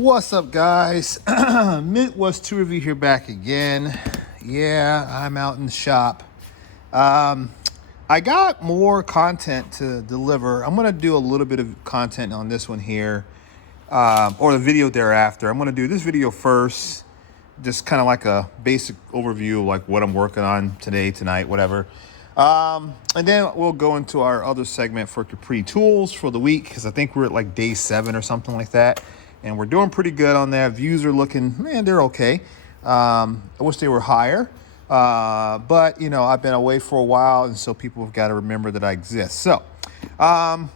What's up, guys? Midwest 2 Review here, back again. Yeah, I'm out in the shop. I got more content to deliver. I'm going to do a little bit of content on this one here, or the video thereafter. I'm going to do this video first, just kind of like a basic overview of like what I'm working on today, tonight, whatever. And then we'll go into our other segment for Capri Tools for the week, because I think we're at like day 7 or something like that. And we're doing pretty good on that. Views are looking, man, they're okay. I wish they were higher. But, you know, I've been away for a while, and so people have got to remember that I exist. So, what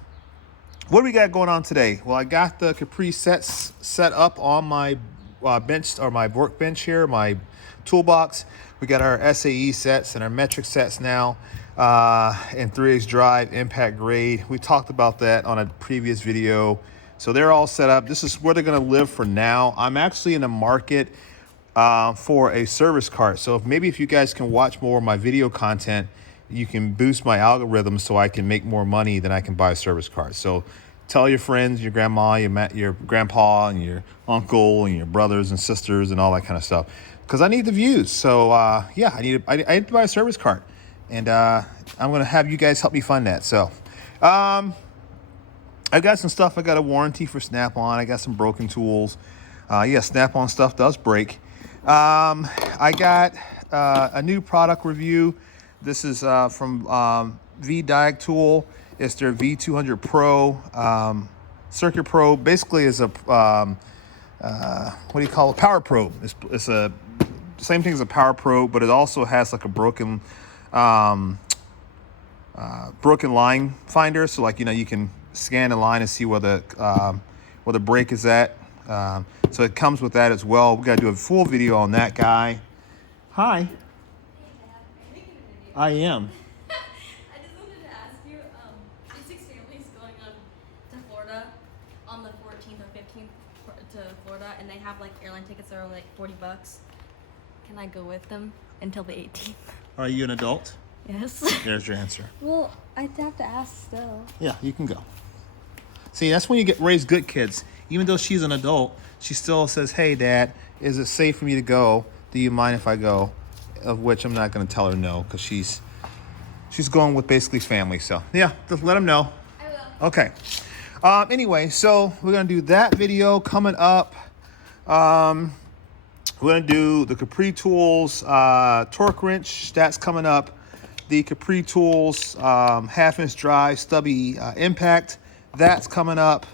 do we got going on today? Well, I got the Capri sets set up on my bench, or my workbench here, my toolbox. We got our SAE sets and our metric sets now, and 3/8 drive, impact grade. We talked about that on a previous video. So they're all set up. This is where they're going to live for now. I'm actually in the market for a service cart. So if you guys can watch more of my video content, you can boost my algorithm so I can make more money than I can buy a service cart. So tell your friends, your grandma, your grandpa, and your uncle, and your brothers and sisters, and all that kind of stuff, because I need the views. So yeah, I need to buy a service cart, and I'm going to have you guys help me fund that. So I've got some stuff. I got a warranty for Snap-on. I got some broken tools. Yeah, Snap-on stuff does break. I got a new product review. This is from V-Diag Tool. It's their V200 Pro circuit probe. Basically, is a what do you call it? Power probe. It's a same thing as a power probe, but it also has like a broken line finder. So like, you know, you can scan the line and see where the break is at. So it comes with that as well. We got to do a full video on that guy. Hi. I am. I just wanted to ask you, Isaac's family's going to Florida on the 14th or 15th to Florida, and they have like airline tickets that are like $40. Can I go with them until the 18th? Are you an adult? Yes. There's your answer. Well, I'd have to ask still. Yeah, you can go. See, that's when you raise good kids. Even though she's an adult, she still says, "Hey, Dad, is it safe for me to go? Do you mind if I go?" Of which I'm not going to tell her no, because she's going with basically family. So yeah, just let them know. I will. Okay. Anyway, so we're going to do that video coming up. We're going to do the Capri Tools torque wrench. That's coming up. The Capri Tools half-inch drive stubby impact. That's coming up.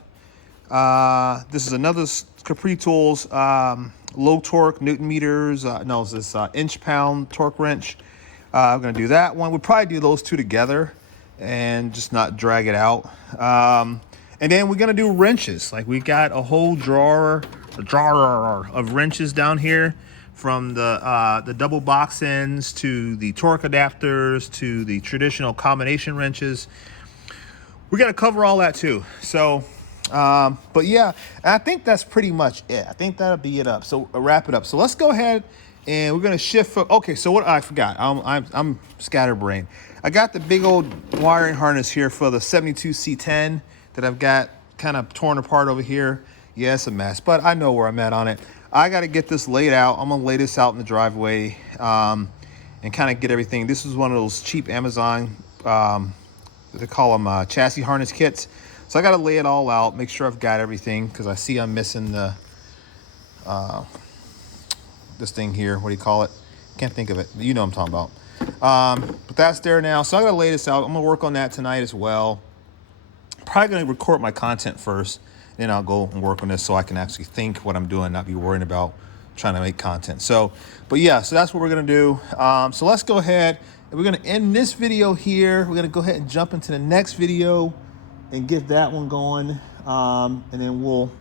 This is another Capri Tools low torque Newton meters. No, it's this inch-pound torque wrench. We're going to do that one. We'll probably do those two together and just not drag it out. And then we're going to do wrenches. Like, we got a whole drawer of wrenches down here, from the double box ends to the torque adapters to the traditional combination wrenches. We got to cover all that too. So, but yeah, I think that's pretty much it. I think that'll be it up. So wrap it up. So let's go ahead and we're going to shift. Okay. So what I forgot, I'm scatterbrained. I got the big old wiring harness here for the 72 C10 that I've got kind of torn apart over here. Yeah, it's a mess, but I know where I'm at on it. I got to get this laid out. I'm going to lay this out in the driveway, and kind of get everything. This is one of those cheap Amazon, they call them chassis harness kits. So I got to lay it all out, make sure I've got everything, because I see I'm missing the this thing here. What do you call it? Can't think of it. You know what I'm talking about. But that's there now. So I got to lay this out. I'm going to work on that tonight as well. Probably going to record my content first. Then I'll go and work on this so I can actually think what I'm doing, not be worrying about trying to make content. So, but yeah, so that's what we're going to do. So let's go ahead. We're going to end this video here. We're going to go ahead and jump into the next video and get that one going. And then we'll,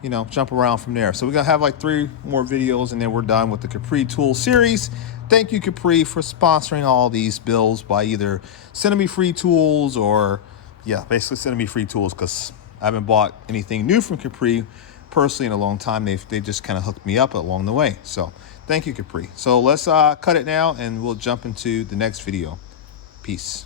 you know, jump around from there. So we're going to have like 3 more videos, and then we're done with the Capri Tool series. Thank you, Capri, for sponsoring all these builds by either sending me free tools or, yeah, basically sending me free tools, because I haven't bought anything new from Capri personally in a long time. They just kind of hooked me up along the way. So thank you, Capri. So let's cut it now, and we'll jump into the next video. Peace.